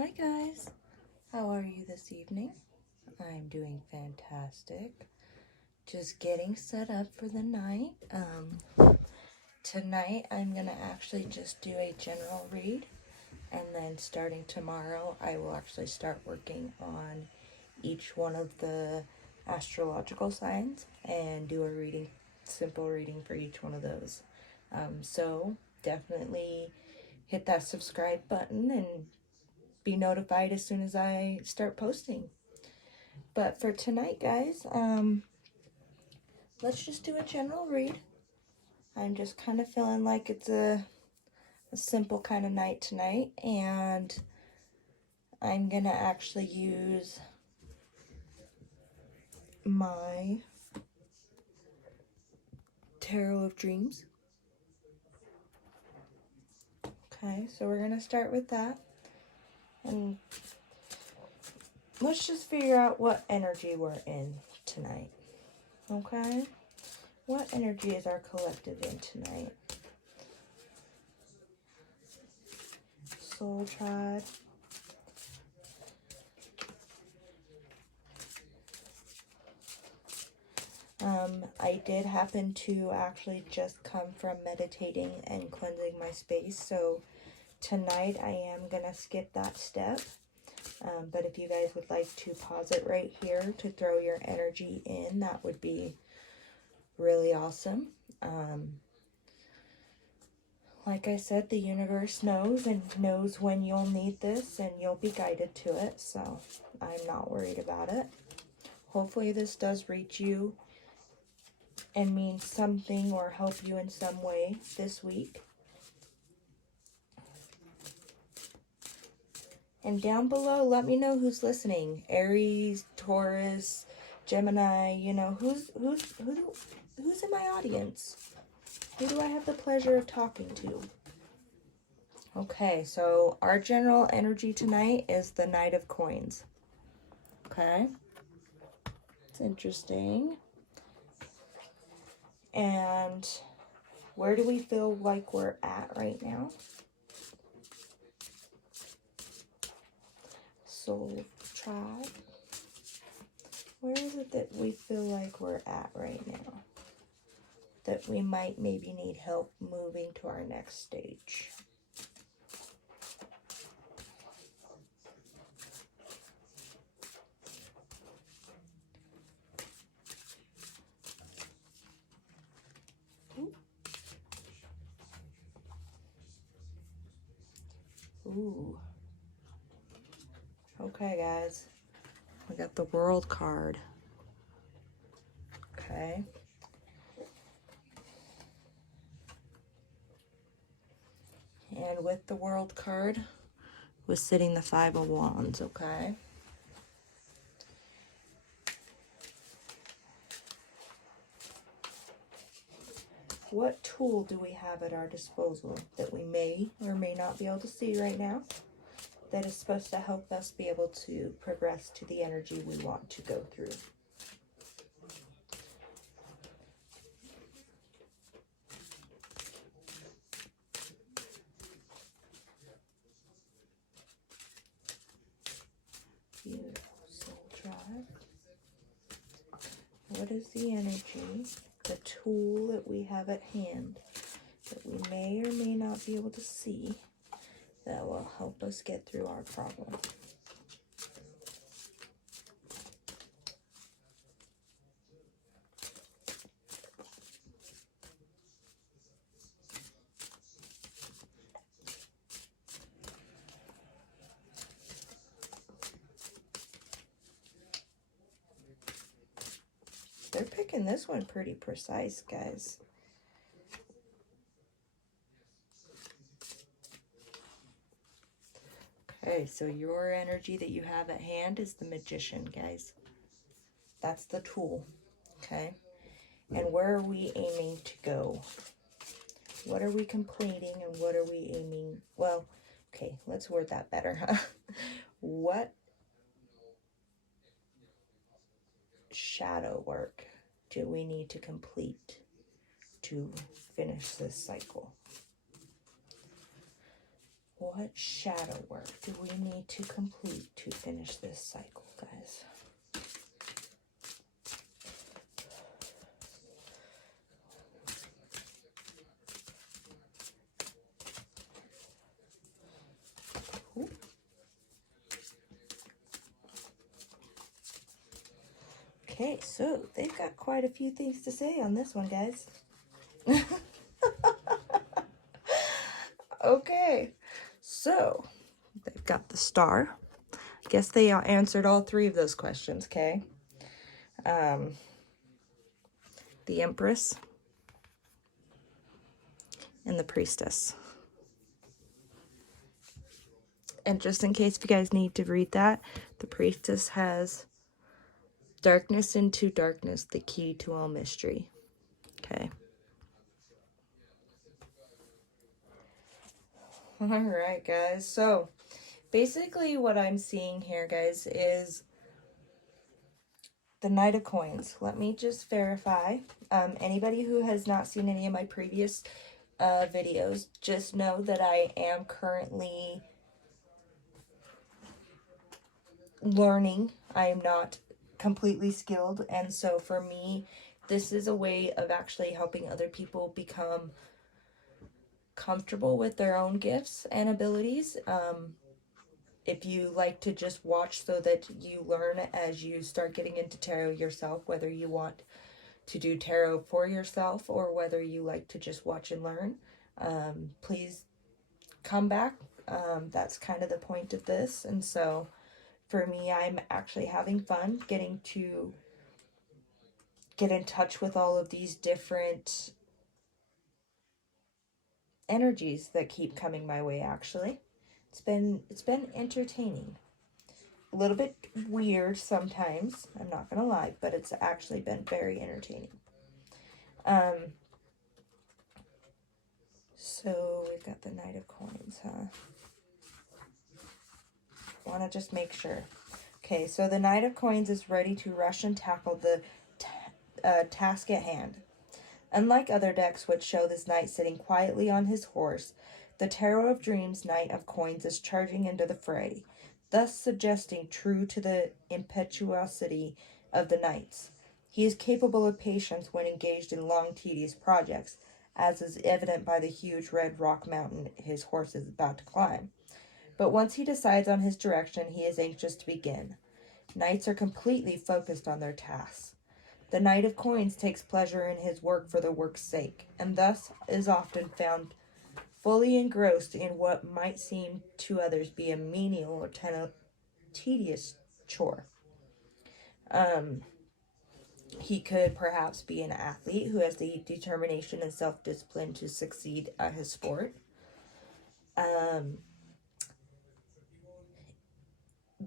Hi guys, how are you this evening? I'm doing fantastic. Just getting set up for the night. Tonight I'm gonna actually just do a general read, and then starting tomorrow I will actually start working on each one of the astrological signs and do a reading, simple reading for each one of those. So definitely hit that subscribe button and be notified as soon as I start posting. But for tonight, guys, let's just do a general read. I'm just kind of feeling like it's a simple kind of night tonight, and I'm gonna actually use my Tarot of Dreams. Okay, so we're gonna start with that, and let's just figure out what energy we're in tonight. Okay, what energy is our collective in tonight? Soul Tribe. I did happen to actually just come from meditating and cleansing my space, so tonight I am going to skip that step. But if you guys would like to pause it right here to throw your energy in, that would be really awesome. Like I said, the universe knows and knows when you'll need this, and you'll be guided to it, so I'm not worried about it. Hopefully this does reach you and mean something or help you in some way this week. And down below, let me know who's listening. Aries, Taurus, Gemini, you know, who's in my audience? Who do I have the pleasure of talking to? Okay, so our general energy tonight is the Knight of Coins. Okay. It's interesting. And where do we feel like we're at right now? Soul Tribe. Where is it that we feel like we're at right now? That we might maybe need help moving to our next stage. Ooh. Okay, guys. We got the World card. Okay. And with the World card was sitting the Five of Wands, okay? What tool do we have at our disposal that we may or may not be able to see right now that is supposed to help us be able to progress to the energy we want to go through? Soul Tribe. What is the energy, the tool that we have at hand that we may or may not be able to see that will help us get through our problem? They're picking this one pretty precise, guys. Okay, so your energy that you have at hand is the Magician, guys. That's the tool, okay? And where are we aiming to go? What are we completing and what are we aiming? Well, okay, let's word that better. What shadow work do we need to complete to finish this cycle? What shadow work do we need to complete to finish this cycle, guys? Okay, so they've got quite a few things to say on this one, guys. Okay, so they've got the Star. I guess they answered all three of those questions, okay? The Empress and the Priestess. And just in case you guys need to read that, the Priestess has darkness into darkness, the key to all mystery. Okay. All right, guys. So basically what I'm seeing here, guys, is the Knight of Coins. Let me just verify. Anybody who has not seen any of my previous videos, just know that I am currently learning. I am not completely skilled, and so for me, this is a way of actually helping other people become comfortable with their own gifts and abilities. If you like to just watch so that you learn as you start getting into tarot yourself, whether you want to do tarot for yourself or whether you like to just watch and learn, please come back. That's kind of the point of this. And so for me, I'm actually having fun getting to get in touch with all of these different energies that keep coming my way. Actually, it's been entertaining, a little bit weird sometimes, I'm not gonna lie, but it's actually been very entertaining. So we've got the Knight of Coins, huh? Want to just make sure. Okay, so the Knight of Coins is ready to rush and tackle the task at hand. Unlike other decks which show this knight sitting quietly on his horse, the Tarot of Dreams Knight of Coins is charging into the fray, thus suggesting true to the impetuosity of the knights. He is capable of patience when engaged in long, tedious projects, as is evident by the huge red rock mountain his horse is about to climb. But once he decides on his direction, he is anxious to begin. Knights are completely focused on their tasks. The Knight of Coins takes pleasure in his work for the work's sake, and thus is often found fully engrossed in what might seem to others be a menial or tedious chore. He could perhaps be an athlete who has the determination and self-discipline to succeed at his sport.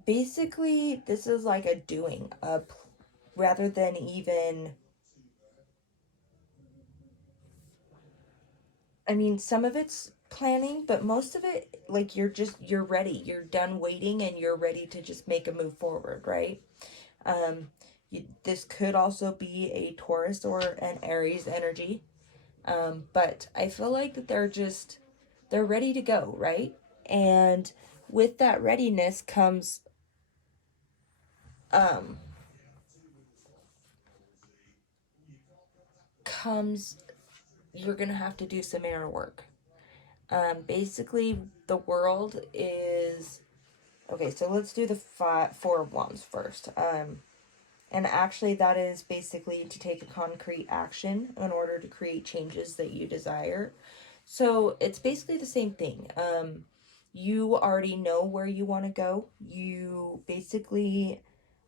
Basically, this is like a doing, rather than even... I mean, some of it's planning, but most of it, like, you're ready. You're done waiting and you're ready to just make a move forward, right? This could also be a Taurus or an Aries energy. But I feel like that they're ready to go, right? And with that readiness comes, you're gonna have to do some inner work. Basically, the world is... Okay, so let's do the Four of Wands first. And actually, that is basically to take a concrete action in order to create changes that you desire. So it's basically the same thing. You already know where you want to go. You basically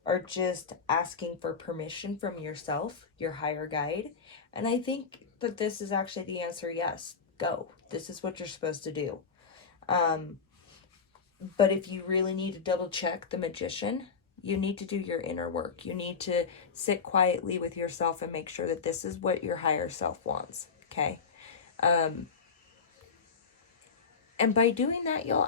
are just asking for permission from yourself, your higher guide. And I think that this is actually the answer. Yes, go. This is what you're supposed to do. But if you really need to double check the Magician, you need to do your inner work. You need to sit quietly with yourself and make sure that this is what your higher self wants, okay? And by doing that, you'll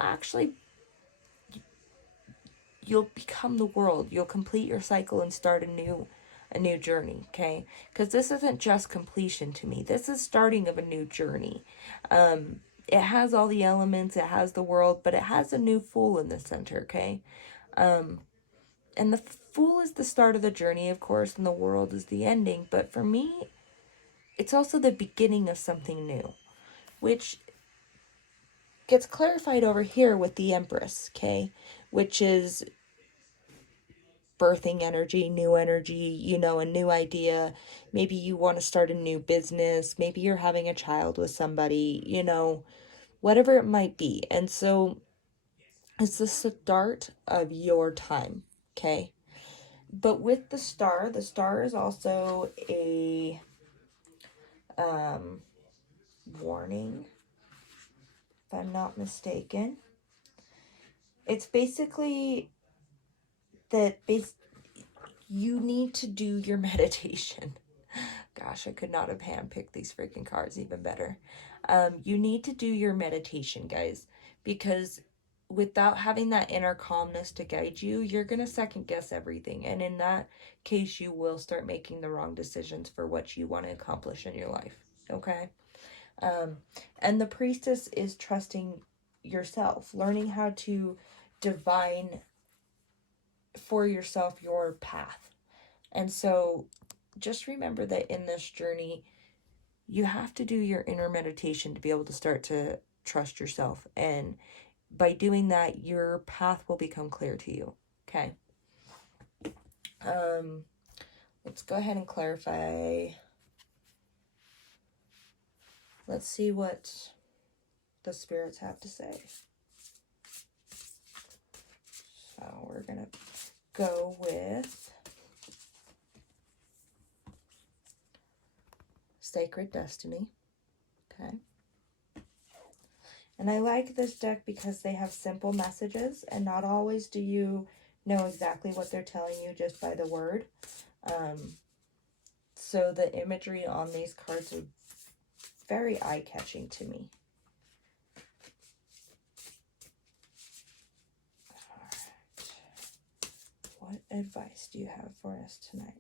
become the world. You'll complete your cycle and start a new journey, okay? Because this isn't just completion to me. This is starting of a new journey. it has all the elements, it has the world, but it has a new Fool in the center, okay? And the Fool is the start of the journey, of course, and the world is the ending. But for me, it's also the beginning of something new, which gets clarified over here with the Empress, okay? Which is birthing energy, you know, a new idea. Maybe you want to start a new business. Maybe you're having a child with somebody, you know, whatever it might be. And so it's the start of your time, okay? But with the star is also a warning, if I'm not mistaken. It's basically that you need to do your meditation. Gosh, I could not have handpicked these freaking cards even better. You need to do your meditation, guys, because without having that inner calmness to guide you, you're going to second guess everything. And in that case, you will start making the wrong decisions for what you want to accomplish in your life. Okay? And the Priestess is trusting yourself, learning how to divine for yourself your path. And so just remember that in this journey, you have to do your inner meditation to be able to start to trust yourself. And by doing that, your path will become clear to you. Okay. Let's go ahead and clarify. Let's see what the spirits have to say. So we're going to go with Sacred Destiny. Okay. And I like this deck because they have simple messages, and not always do you know exactly what they're telling you just by the word. So the imagery on these cards are very eye-catching to me. All right. What advice do you have for us tonight?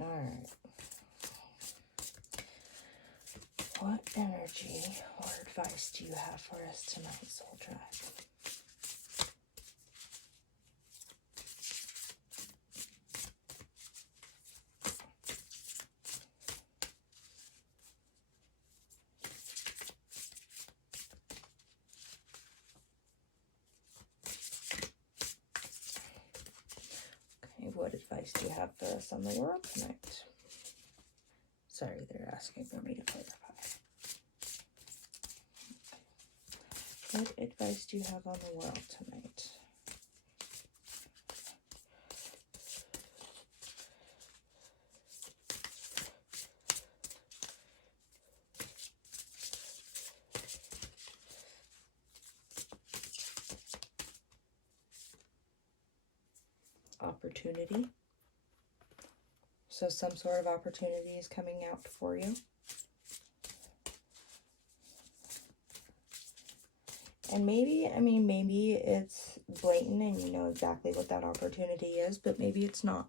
All right. What energy or advice do you have for us tonight, Soul Tribe? Okay, what advice do you have for us on the world tonight? Sorry, they're asking for me to clarify. What advice do you have on the world tonight? Opportunity. So some sort of opportunity is coming out for you. And maybe it's blatant and you know exactly what that opportunity is, but maybe it's not.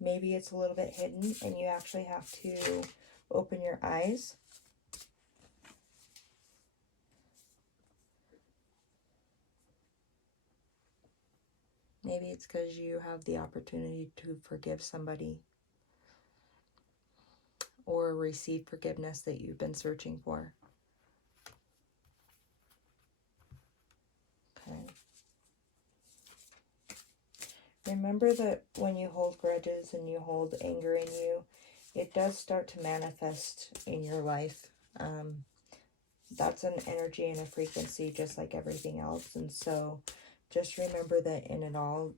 Maybe it's a little bit hidden and you actually have to open your eyes. Maybe it's because you have the opportunity to forgive somebody or receive forgiveness that you've been searching for. Okay. Remember that when you hold grudges and you hold anger in you, it does start to manifest in your life. That's an energy and a frequency just like everything else. And so just remember that in it all,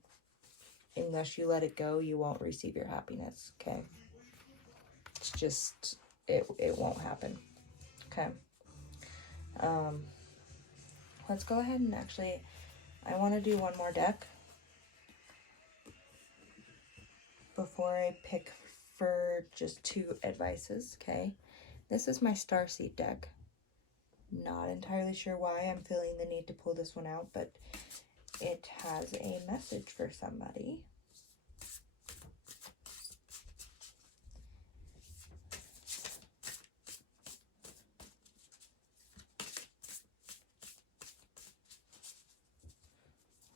unless you let it go, you won't receive your happiness, okay? It's just, it won't happen, Okay. Let's go ahead and actually, I want to do one more deck before I pick for just 2 advices, okay? This is my Starseed deck. Not entirely sure why I'm feeling the need to pull this one out, but it has a message for somebody.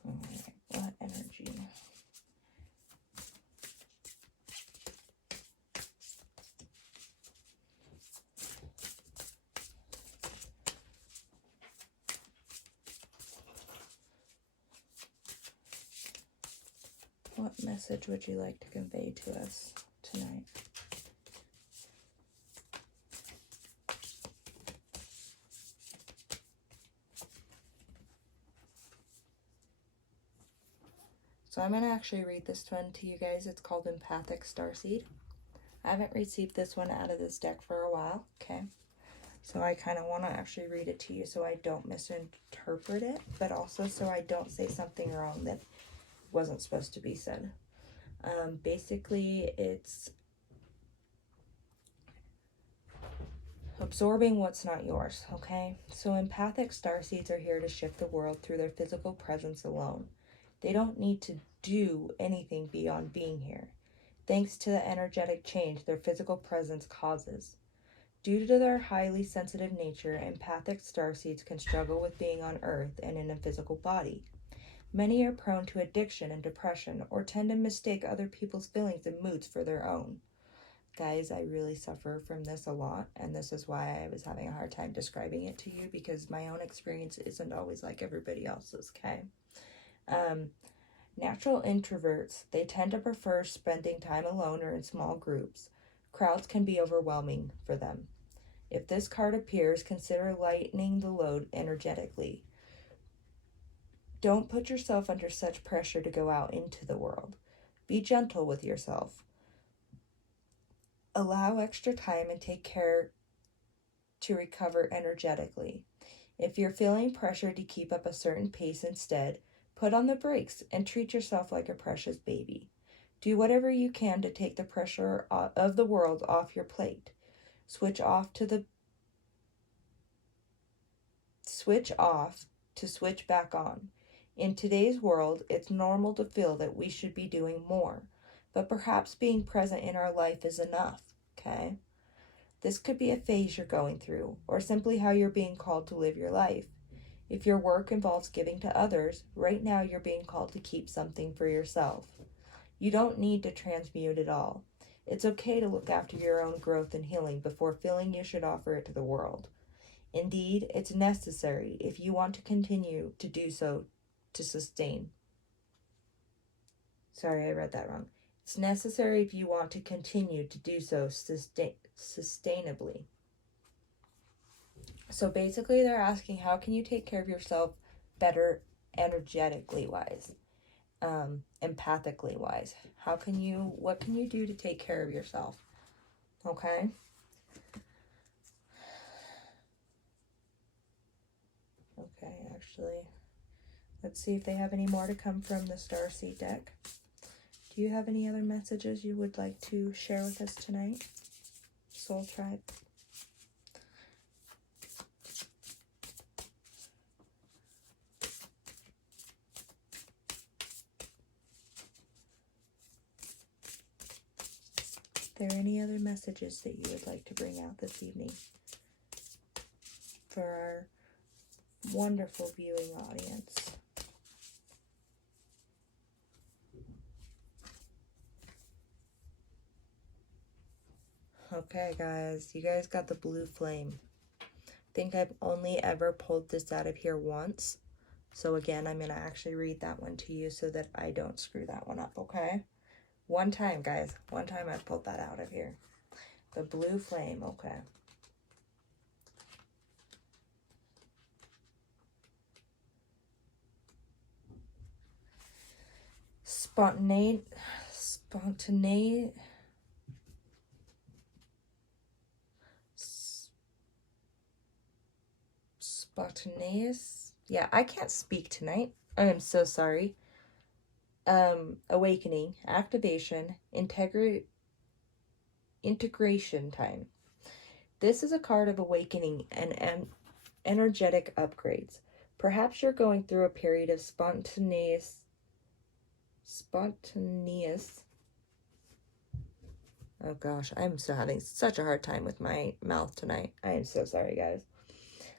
Alright, what energy? What message would you like to convey to us tonight? So I'm going to actually read this one to you guys. It's called Empathic Starseed. I haven't received this one out of this deck for a while, okay? So I kind of want to actually read it to you so I don't misinterpret it, but also so I don't say something wrong that wasn't supposed to be said. Basically, it's absorbing what's not yours, okay? So empathic starseeds are here to shift the world through their physical presence alone. They don't need to do anything beyond being here, thanks to the energetic change their physical presence causes. Due to their highly sensitive nature, empathic starseeds can struggle with being on Earth and in a physical body. Many are prone to addiction and depression, or tend to mistake other people's feelings and moods for their own. Guys, I really suffer from this a lot, and this is why I was having a hard time describing it to you, because my own experience isn't always like everybody else's, okay? Natural introverts, they tend to prefer spending time alone or in small groups. Crowds can be overwhelming for them. If this card appears, consider lightening the load energetically. Don't put yourself under such pressure to go out into the world. Be gentle with yourself. Allow extra time and take care to recover energetically. If you're feeling pressure to keep up a certain pace instead, put on the brakes and treat yourself like a precious baby. Do whatever you can to take the pressure of the world off your plate. Switch off to switch back on. In today's world, it's normal to feel that we should be doing more, but perhaps being present in our life is enough, okay? This could be a phase you're going through, or simply how you're being called to live your life. If your work involves giving to others, right now you're being called to keep something for yourself. You don't need to transmute it all. It's okay to look after your own growth and healing before feeling you should offer it to the world. Indeed, it's necessary if you want to continue to do so to sustain. Sorry, I read that wrong. It's necessary if you want to continue to do so sustainably. So basically they're asking, how can you take care of yourself better energetically wise, empathically wise? What can you do to take care of yourself? Okay? Okay, actually, let's see if they have any more to come from the Starseed deck. Do you have any other messages you would like to share with us tonight, Soul Tribe? Are there any other messages that you would like to bring out this evening for our wonderful viewing audience? Okay, guys, you guys got the blue flame. I think I've only ever pulled this out of here once. So again, I'm going to actually read that one to you so that I don't screw that one up, okay? One time, guys. One time I pulled that out of here. The blue flame, okay. Spontaneity. spontaneous. Yeah, I can't speak tonight. I am so sorry. Awakening, activation, integration time. This is a card of awakening and energetic upgrades. Perhaps you're going through a period of spontaneous. Oh gosh, I'm still having such a hard time with my mouth tonight. I am so sorry, guys.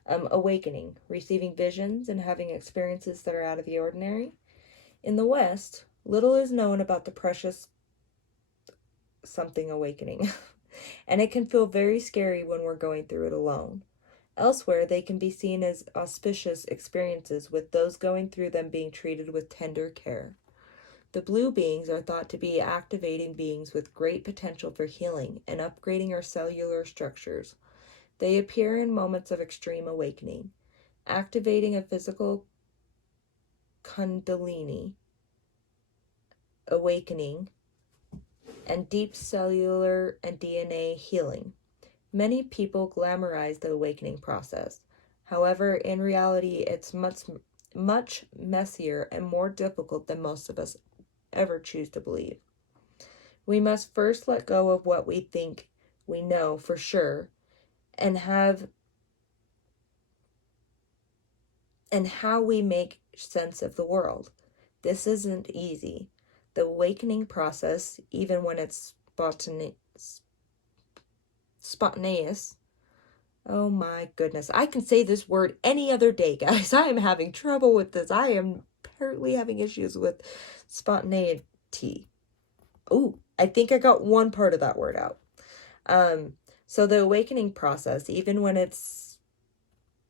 Awakening, receiving visions and having experiences that are out of the ordinary. In the West, little is known about the precious something awakening, and it can feel very scary when we're going through it alone. Elsewhere, they can be seen as auspicious experiences, with those going through them being treated with tender care. The blue beings are thought to be activating beings with great potential for healing and upgrading our cellular structures. They appear in moments of extreme awakening, activating a physical kundalini awakening and deep cellular and DNA healing. Many people glamorize the awakening process. However, in reality, it's much messier and more difficult than most of us ever choose to believe. We must first let go of what we think we know for sure and how we make sense of the world. This isn't easy. The awakening process, even when it's spontaneous. Oh my goodness. I can say this word any other day, guys. I am having trouble with this. I am apparently having issues with spontaneity. Oh, I think I got one part of that word out. So the awakening process, even when it's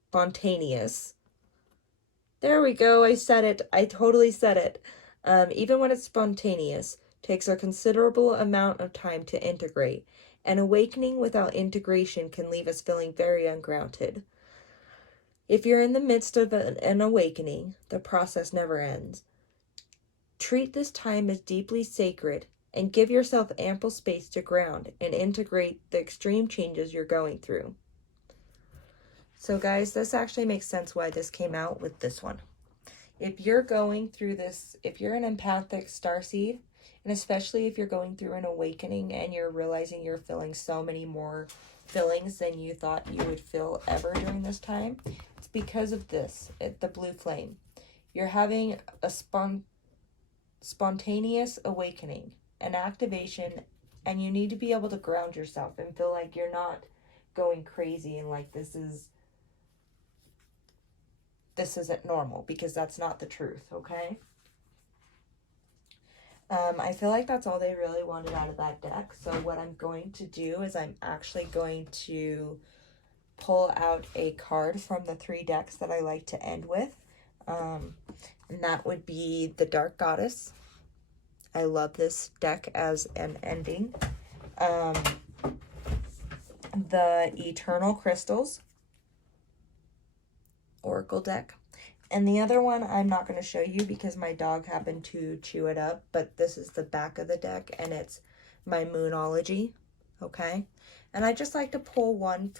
spontaneous. There we go. I said it. I totally said it. Even when it's spontaneous, takes a considerable amount of time to integrate. And awakening without integration can leave us feeling very ungrounded. If you're in the midst of an awakening, the process never ends. Treat this time as deeply sacred and give yourself ample space to ground and integrate the extreme changes you're going through. So guys, this actually makes sense why this came out with this one. If you're going through this, if you're an empathic starseed, and especially if you're going through an awakening and you're realizing you're feeling so many more feelings than you thought you would feel ever during this time, it's because of this, the blue flame. You're having a spontaneous awakening, an activation, and you need to be able to ground yourself and feel like you're not going crazy and like this isn't normal, because that's not the truth, okay? I feel like that's all they really wanted out of that deck. So what I'm going to do is I'm actually going to pull out a card from the 3 decks that I like to end with. And that would be the Dark Goddess. I love this deck as an ending. The Eternal Crystals Oracle deck. And the other one I'm not going to show you because my dog happened to chew it up, but this is the back of the deck and it's my Moonology, okay? And I just like to pull one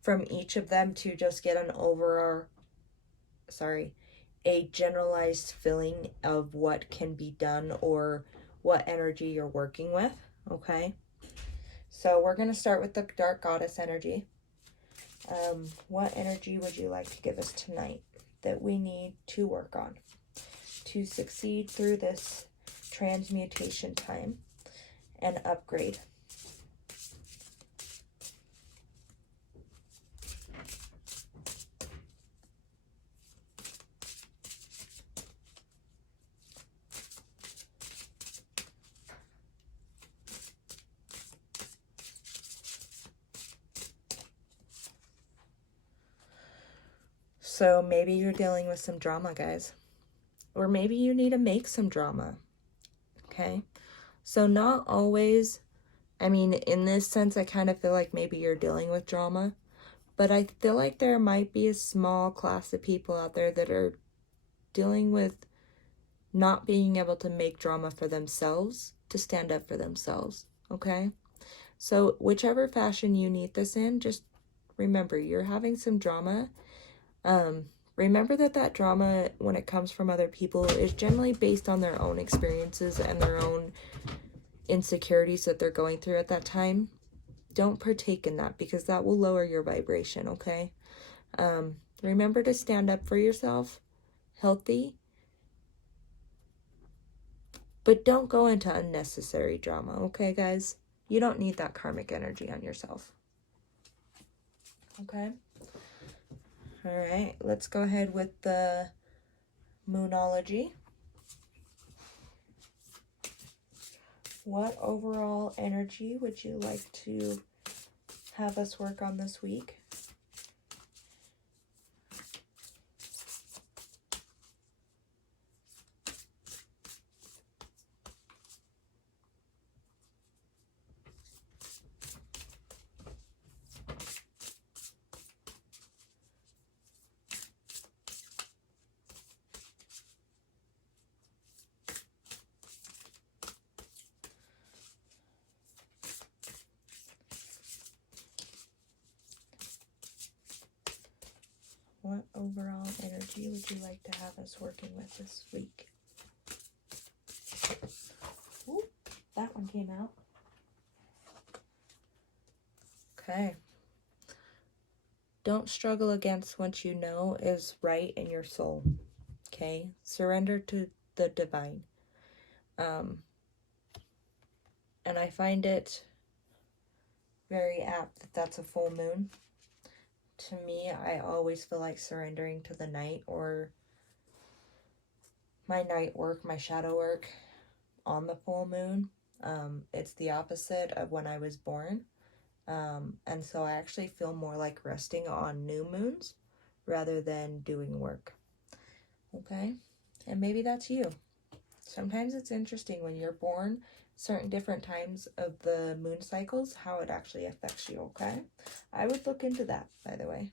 from each of them to just get a generalized feeling of what can be done or what energy you're working with, okay? So we're going to start with the Dark Goddess energy. What energy would you like to give us tonight that we need to work on to succeed through this transmutation time and upgrade? So maybe you're dealing with some drama, guys. Or maybe you need to make some drama. Okay? So not always, I mean, in this sense, I kind of feel like maybe you're dealing with drama. But I feel like there might be a small class of people out there that are dealing with not being able to make drama for themselves, to stand up for themselves. Okay? So whichever fashion you need this in, just remember, you're having some drama. Remember that drama, when it comes from other people, is generally based on their own experiences and their own insecurities that they're going through at that time. Don't partake in that, because that will lower your vibration, okay? Remember to stand up for yourself, healthy, but don't go into unnecessary drama, okay, guys? You don't need that karmic energy on yourself. Okay? All right, let's go ahead with the Moonology. What overall energy would you like to have us work on this week? What overall energy would you like to have us working with this week? Ooh, that one came out. Okay. Don't struggle against what you know is right in your soul. Okay? Surrender to the divine. And I find it very apt that that's a full moon. To me, I always feel like surrendering to the night, or my night work, my shadow work on the full moon. It's the opposite of when I was born. And so I actually feel more like resting on new moons rather than doing work. Okay? And maybe that's you. Sometimes it's interesting when you're born, certain different times of the moon cycles, how it actually affects you, okay? I would look into that, by the way.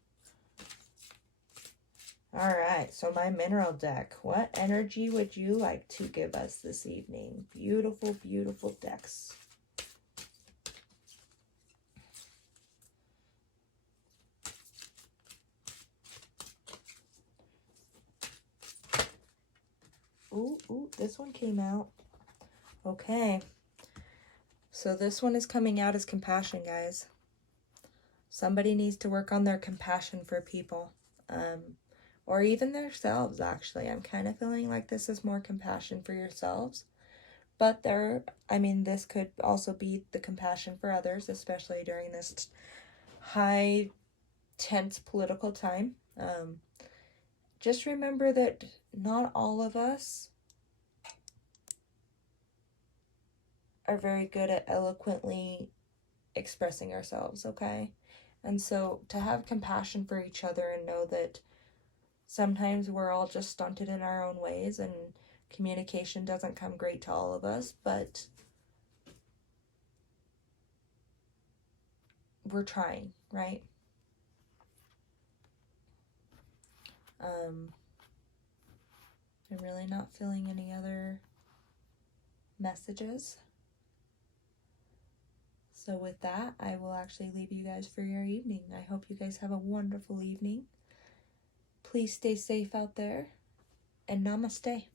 All right, so my mineral deck. What energy would you like to give us this evening? Beautiful, beautiful decks. Ooh, this one came out. Okay. So this one is coming out as compassion, guys. Somebody needs to work on their compassion for people. Or even themselves, actually. I'm kind of feeling like this is more compassion for yourselves. But this could also be the compassion for others, especially during this high, tense political time. Just remember that not all of us are very good at eloquently expressing ourselves, okay? And so to have compassion for each other and know that sometimes we're all just stunted in our own ways and communication doesn't come great to all of us, but we're trying, right? I'm really not feeling any other messages. So with that, I will actually leave you guys for your evening. I hope you guys have a wonderful evening. Please stay safe out there, and namaste.